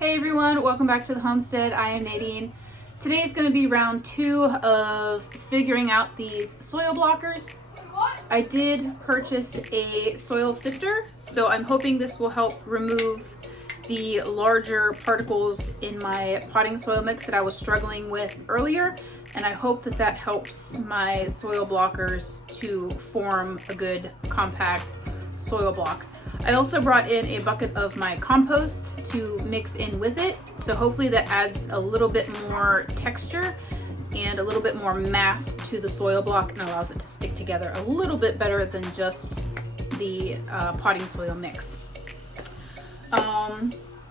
Hey everyone, welcome back to the homestead. I am Nadine. Today is going to be round 2 of figuring out these soil blockers. I did purchase a soil sifter, so I'm hoping this will help remove the larger particles in my potting soil mix that I was struggling with earlier, and I hope that that helps my soil blockers to form a good compact soil block. I also brought in a bucket of my compost to mix in with it, so hopefully that adds a little bit more texture and a little bit more mass to the soil block and allows it to stick together a little bit better than just the potting soil mix.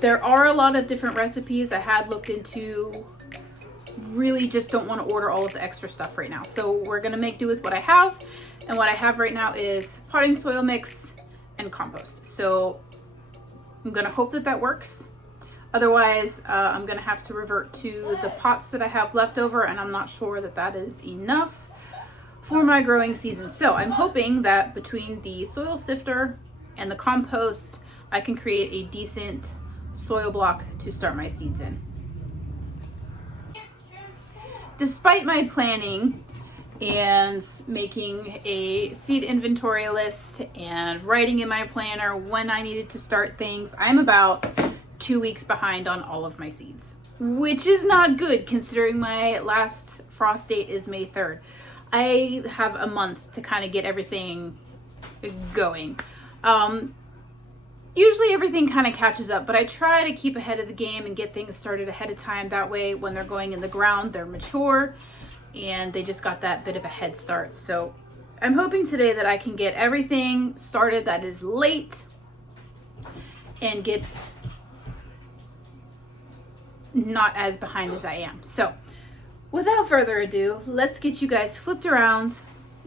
There are a lot of different recipes I had looked into. Really just don't want to order all of the extra stuff right now, so we're gonna make do with what I have, and what I have right now is potting soil mix and compost. So I'm gonna hope that that works. Otherwise, I'm gonna have to revert to the pots that I have left over, and I'm not sure that that is enough for my growing season. So I'm hoping that between the soil sifter and the compost, I can create a decent soil block to start my seeds in. Despite my planning and making a seed inventory list and writing in my planner when I needed to start things, I'm about 2 weeks behind on all of my seeds, which is not good considering my last frost date is May 3rd. I have a month to kind of get everything going. Usually everything kind of catches up, but I try to keep ahead of the game and get things started ahead of time. That way when they're going in the ground, they're mature and they just got that bit of a head start. So I'm hoping today that I can get everything started that is late and get not as behind as I am. So without further ado, let's get you guys flipped around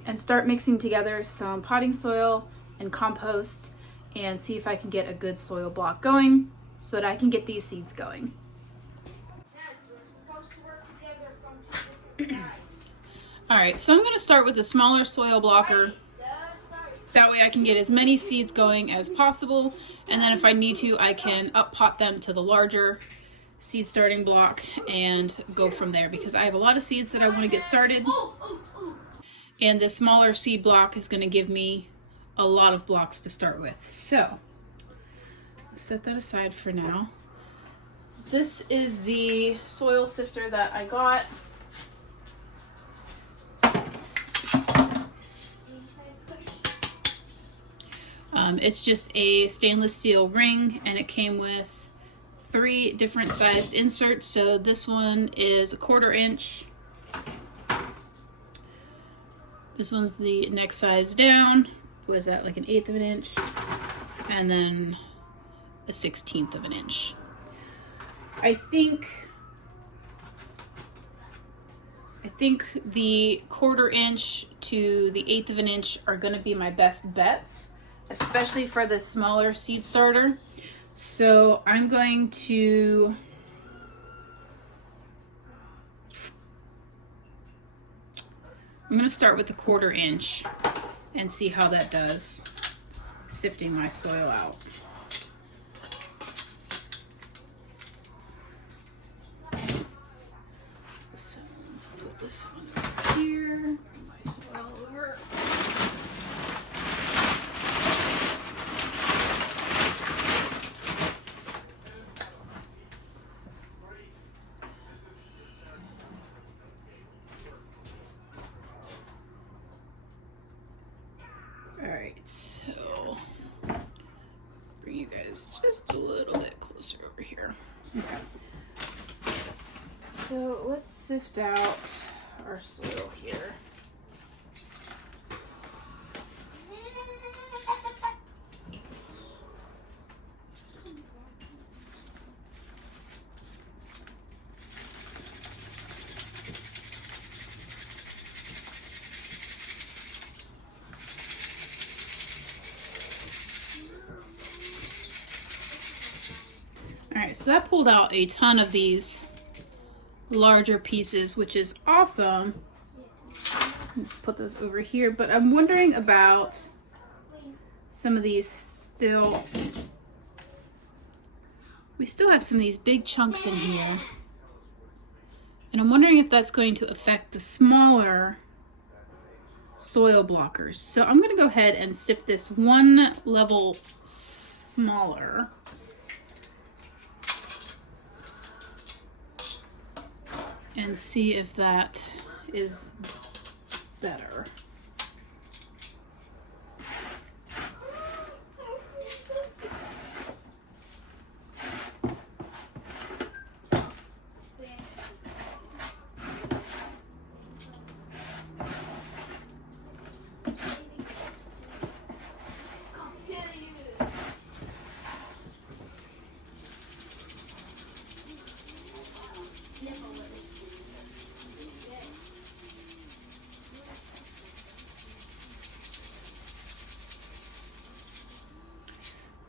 and start mixing together some potting soil and compost and see if I can get a good soil block going so that I can get these seeds going. All right, so I'm going to start with the smaller soil blocker. That way I can get as many seeds going as possible, and then if I need to, I can up pot them to the larger seed starting block and go from there, because I have a lot of seeds that I want to get started, and the smaller seed block is going to give me a lot of blocks to start with. So set that aside for now. This is the soil sifter that I got. It's just a stainless steel ring, and it came with 3 different sized inserts. So this one is 1/4 inch. This one's the next size down. Was that like 1/8 of an inch? And then a 1/16 of an inch. I think the 1/4 inch to the 1/8 of an inch are going to be my best bets, especially for the smaller seed starter. So I'm going to start with the 1/4 inch and see how that does sifting my soil out. So let's put this one over here, bring my soil over. Alright, so bring you guys just a little bit closer over here. Okay. So let's sift out our soil here. Alright, so that pulled out a ton of these larger pieces, which is awesome. Let's put those over here, but I'm wondering about some of these still We still have some of these big chunks in here. And I'm wondering if that's going to affect the smaller soil blockers. So I'm going to go ahead and sift this one level smaller. And see if that is better.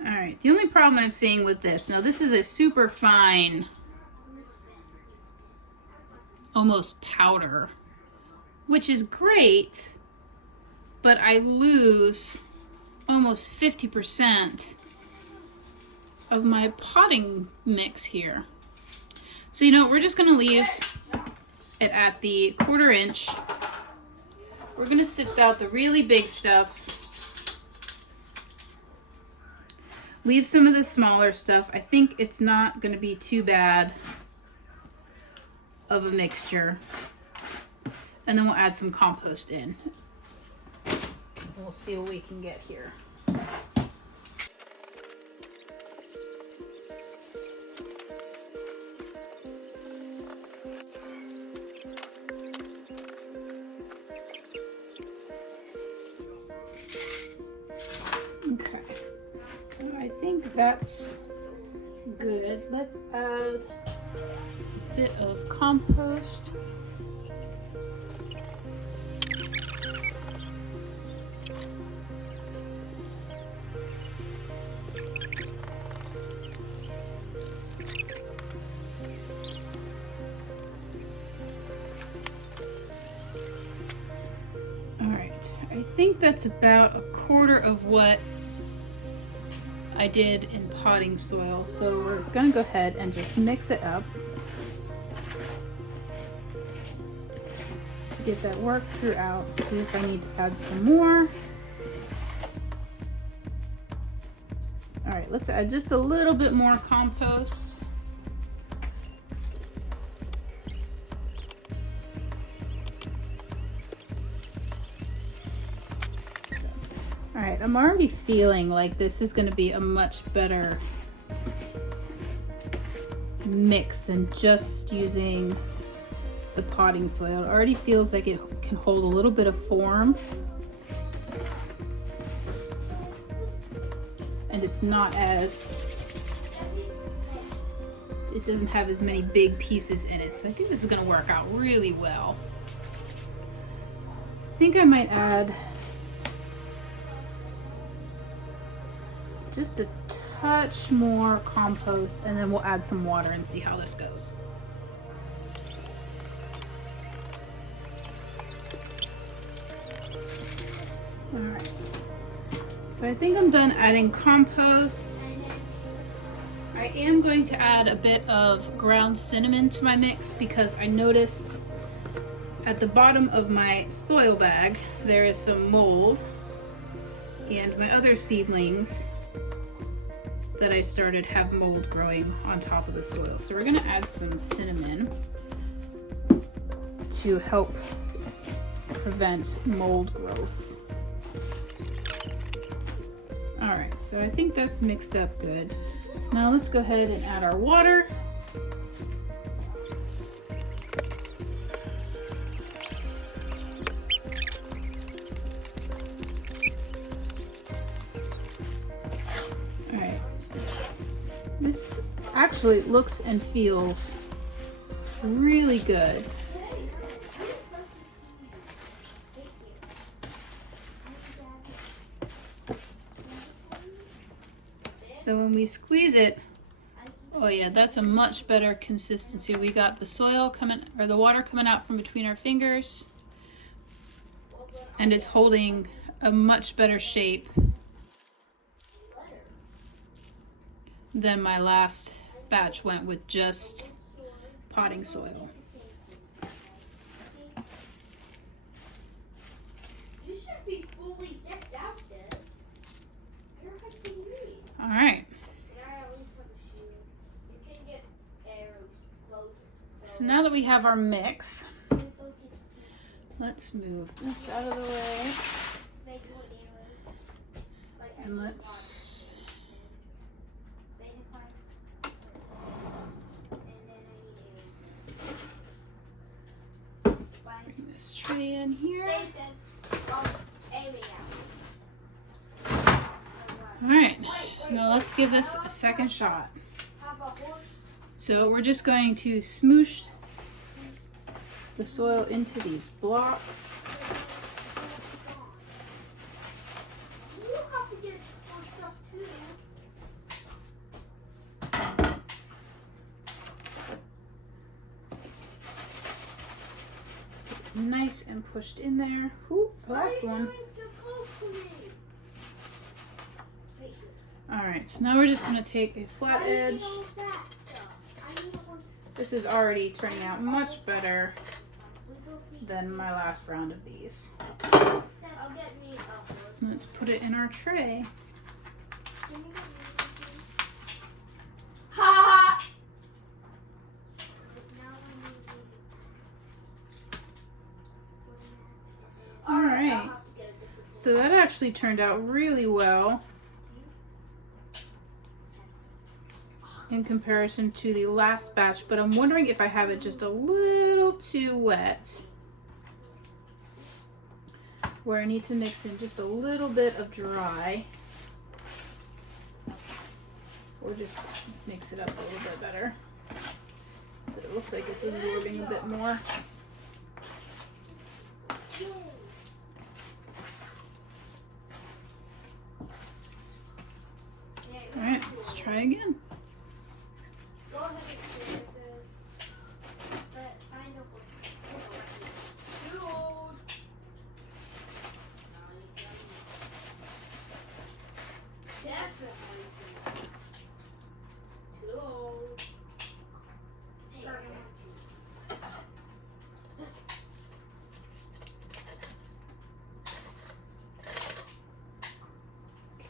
Alright, the only problem I'm seeing with this, now this is a super fine, almost powder, which is great, but I lose almost 50% of my potting mix here. So you know, we're just going to leave it at the 1/4 inch. We're going to sift out the really big stuff. Leave some of the smaller stuff. I think it's not going to be too bad of a mixture. And then we'll add some compost in. We'll see what we can get here. Okay. So I think that's good. Let's add a bit of compost. All right, I think that's about 1/4 of what I did in potting soil. So we're gonna go ahead and just mix it up to get that work throughout. See if I need to add some more. All right, let's add just a little bit more compost. All right, I'm already feeling like this is going to be a much better mix than just using the potting soil. It already feels like it can hold a little bit of form. And it's not as, it doesn't have as many big pieces in it. So I think this is going to work out really well. I think I might add just a touch more compost, and then we'll add some water and see how this goes. All right, so I think I'm done adding compost. I am going to add a bit of ground cinnamon to my mix because I noticed at the bottom of my soil bag there is some mold, and my other seedlings that I started have mold growing on top of the soil. So we're gonna add some cinnamon to help prevent mold growth. All right, so I think that's mixed up good. Now let's go ahead and add our water. This actually looks and feels really good. So when we squeeze it, oh yeah, that's a much better consistency. We got the soil coming, or the water coming out from between our fingers, and it's holding a much better shape than my last batch went with just potting soil. You should be fully decked out then. You're helping me. All right. And I always have a shield. You can get arrows close. So now that we have our mix, let's move this out of the way. And let's bring this tray in here. Save this. Aiming out. All right, now let's give this a second shot. Have a horse. So we're just going to smoosh the soil into these blocks. You have to get more stuff too. Nice and pushed in there. Ooh, last one. Why are you doing so close to me? Wait, All right, so now we're just gonna take a flat why do you edge. need all of that stuff? I need a horse. This is already turning out much better We both need than my last round of these. I'll get me a horse. Let's put it in our tray. Can you get me a Ha ha! All right. So that actually turned out really well in comparison to the last batch, but I'm wondering if I have it just a little too wet, where I need to mix in just a little bit of dry, or just mix it up a little bit better. So it looks like it's absorbing a bit more. All right, let's try again. Go ahead and share this. But I know what too old. Definitely too old. Perfect.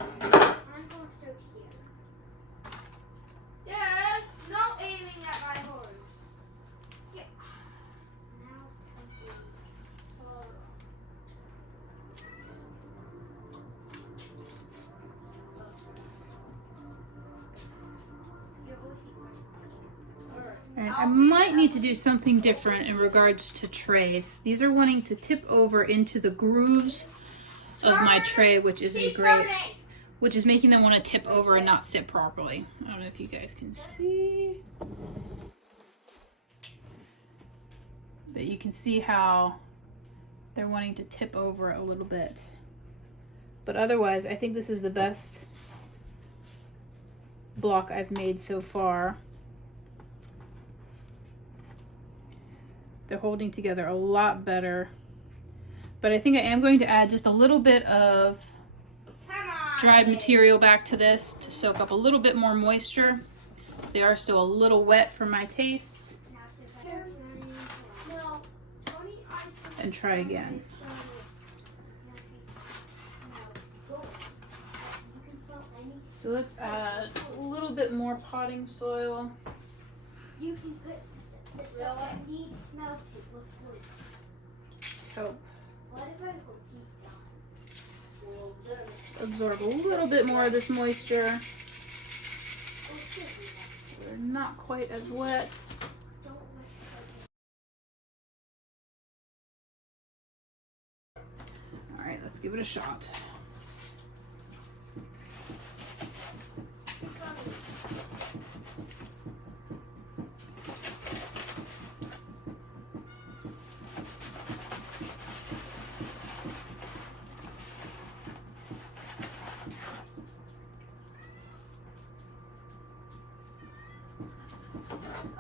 I'm going to start here. Yes, no aiming at my horse. Yeah. Now, All right, I might need to do something different in regards to trays. These are wanting to tip over into the grooves of my tray, which isn't great, which is making them want to tip over and not sit properly. I don't know if you guys can see, but you can see how they're wanting to tip over a little bit. But otherwise, I think this is the best block I've made so far. They're holding together a lot better. But I think I am going to add just a little bit of dried material back to this to soak up a little bit more moisture. They are still a little wet for my tastes. And try again. So let's add a little bit more potting soil. You can put the stuff that needs melted before. So What if I put these down? Well, then. absorb a little bit more of this moisture. So they're not quite as wet. All right, let's give it a shot.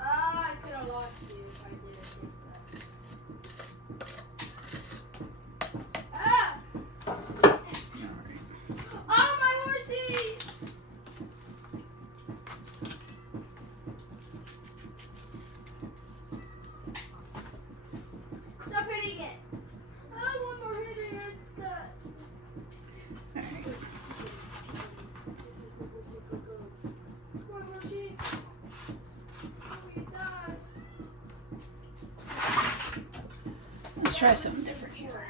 I could have lost you if I didn't. Ah! All right. Oh, my horsey! try something different here.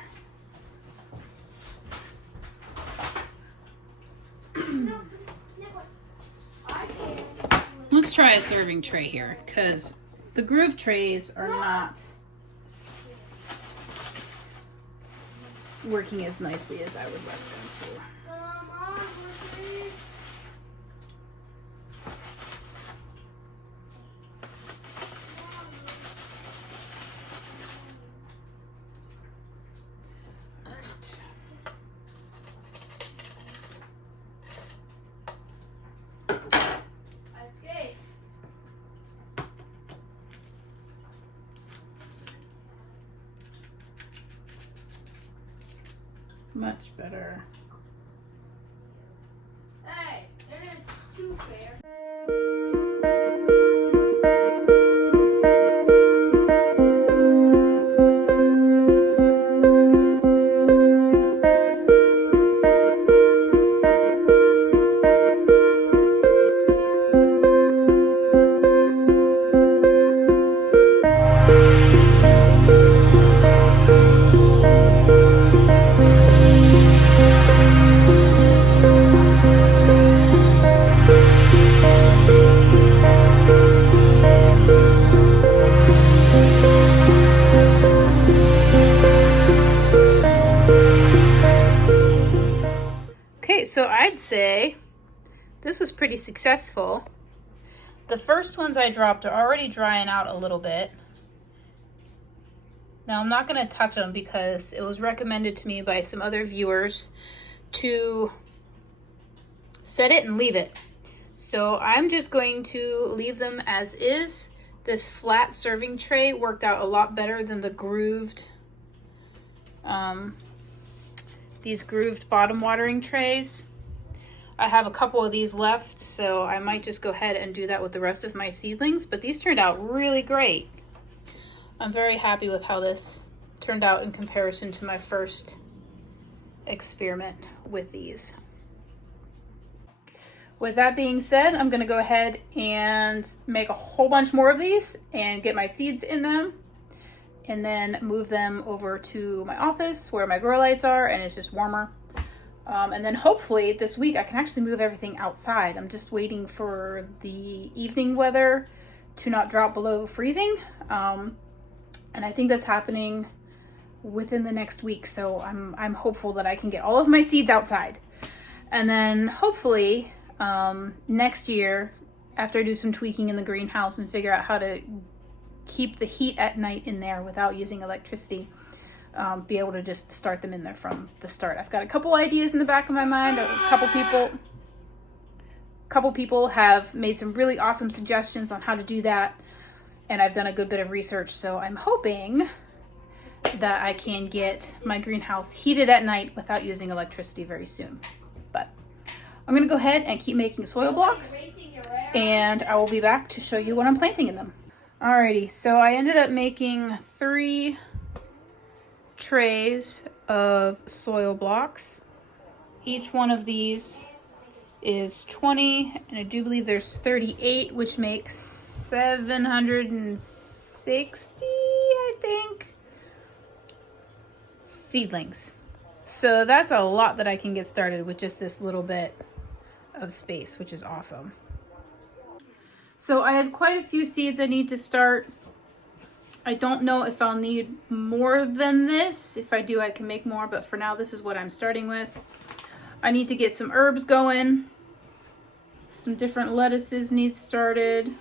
Let's try a serving tray here, because the groove trays are not working as nicely as I would like them to. Much better. Hey, it is too fair. Okay, so I'd say this was pretty successful. The first ones I dropped are already drying out a little bit. Now I'm not going to touch them because it was recommended to me by some other viewers to set it and leave it. So I'm just going to leave them as is. This flat serving tray worked out a lot better than the grooved, these grooved bottom watering trays. I have a couple of these left, so I might just go ahead and do that with the rest of my seedlings, but these turned out really great. I'm very happy with how this turned out in comparison to my first experiment with these. With that being said, I'm going to go ahead and make a whole bunch more of these and get my seeds in them, and then move them over to my office where my grow lights are and it's just warmer. And then hopefully this week I can actually move everything outside. I'm just waiting for the evening weather to not drop below freezing. And I think that's happening within the next week. So I'm hopeful that I can get all of my seeds outside. And then hopefully next year, after I do some tweaking in the greenhouse and figure out how to keep the heat at night in there without using electricity, be able to just start them in there from the start. I've got a couple ideas in the back of my mind. A couple people have made some really awesome suggestions on how to do that, and I've done a good bit of research, so I'm hoping that I can get my greenhouse heated at night without using electricity very soon. But I'm gonna go ahead and keep making soil blocks, and I will be back to show you what I'm planting in them. Alrighty, so I ended up making 3 trays of soil blocks. Each one of these is 20, and I do believe there's 38, which makes 760, I think, seedlings. So that's a lot that I can get started with just this little bit of space, which is awesome. So I have quite a few seeds I need to start. I don't know if I'll need more than this. If I do, I can make more, but for now, this is what I'm starting with. I need to get some herbs going. Some different lettuces need started.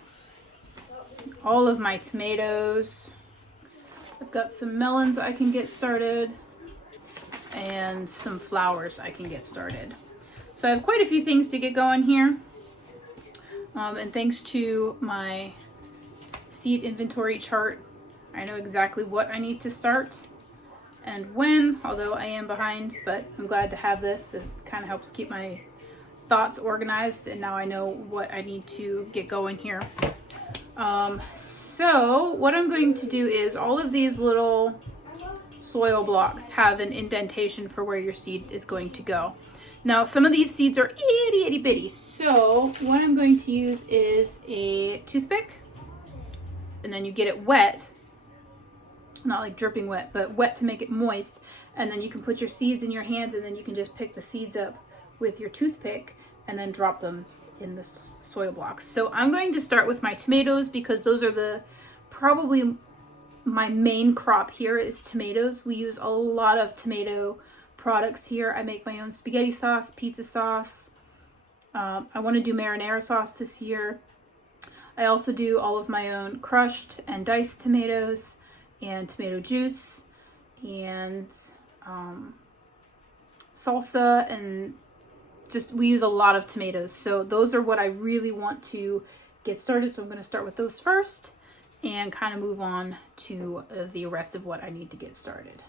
All of my tomatoes. I've got some melons I can get started. And some flowers I can get started. So I have quite a few things to get going here. And thanks to my seed inventory chart, I know exactly what I need to start and when, although I am behind, but I'm glad to have this. It kind of helps keep my thoughts organized, and now I know what I need to get going here. So what I'm going to do is all of these little soil blocks have an indentation for where your seed is going to go. Now, some of these seeds are itty bitty, so what I'm going to use is a toothpick, and then you get it wet, not like dripping wet, but wet to make it moist. And then you can put your seeds in your hands, and then you can just pick the seeds up with your toothpick and then drop them in the soil blocks. So I'm going to start with my tomatoes because those are probably my main crop here is tomatoes. We use a lot of tomato products here. I make my own spaghetti sauce, pizza sauce. I want to do marinara sauce this year. I also do all of my own crushed and diced tomatoes and tomato juice and salsa, and just we use a lot of tomatoes. So those are what I really want to get started. So I'm going to start with those first and kind of move on to the rest of what I need to get started.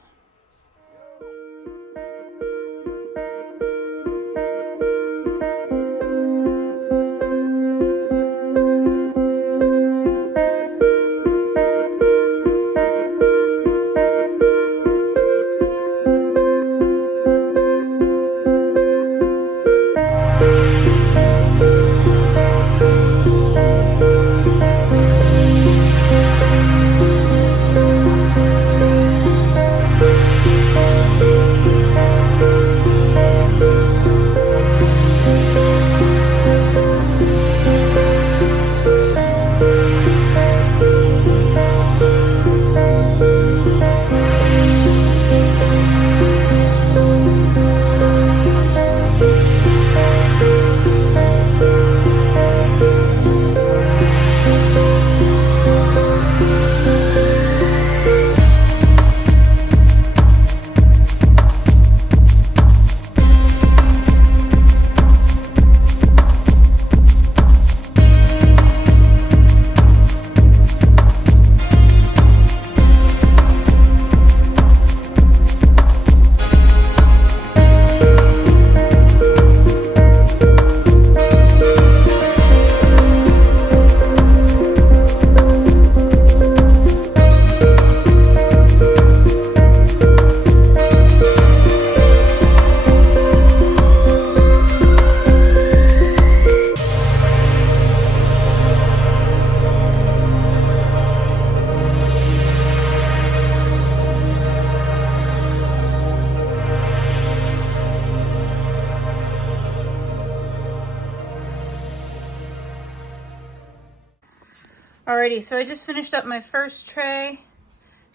Alrighty, so I just finished up my first tray.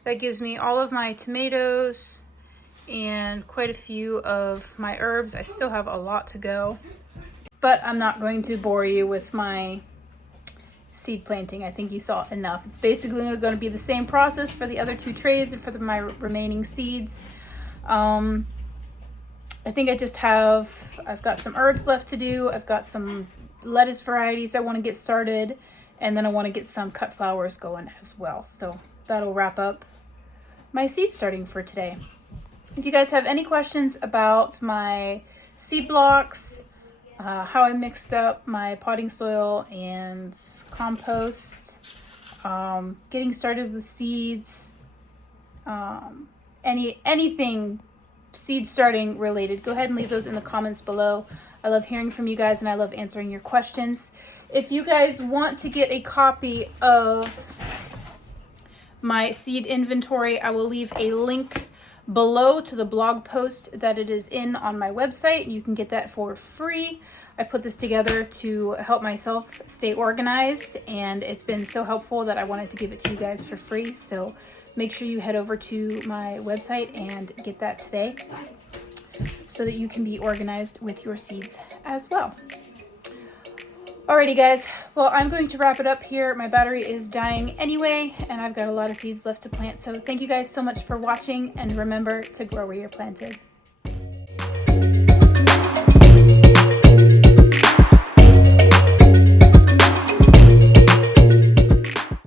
That gives me all of my tomatoes and quite a few of my herbs. I still have a lot to go, but I'm not going to bore you with my seed planting. I think you saw enough. It's basically going to be the same process for the other two trays and for my remaining seeds. I think I've got some herbs left to do. I've got some lettuce varieties I want to get started. And then I want to get some cut flowers going as well. So that'll wrap up my seed starting for today. If you guys have any questions about my seed blocks, how I mixed up my potting soil and compost, getting started with seeds, anything seed starting related, go ahead and leave those in the comments below. I love hearing from you guys and I love answering your questions. If you guys want to get a copy of my seed inventory, I will leave a link below to the blog post that it is in on my website. You can get that for free. I put this together to help myself stay organized, and it's been so helpful that I wanted to give it to you guys for free. So make sure you head over to my website and get that today so that you can be organized with your seeds as well. Alrighty guys, well, I'm going to wrap it up here. My battery is dying anyway, and I've got a lot of seeds left to plant. So thank you guys so much for watching, and remember to grow where you're planted.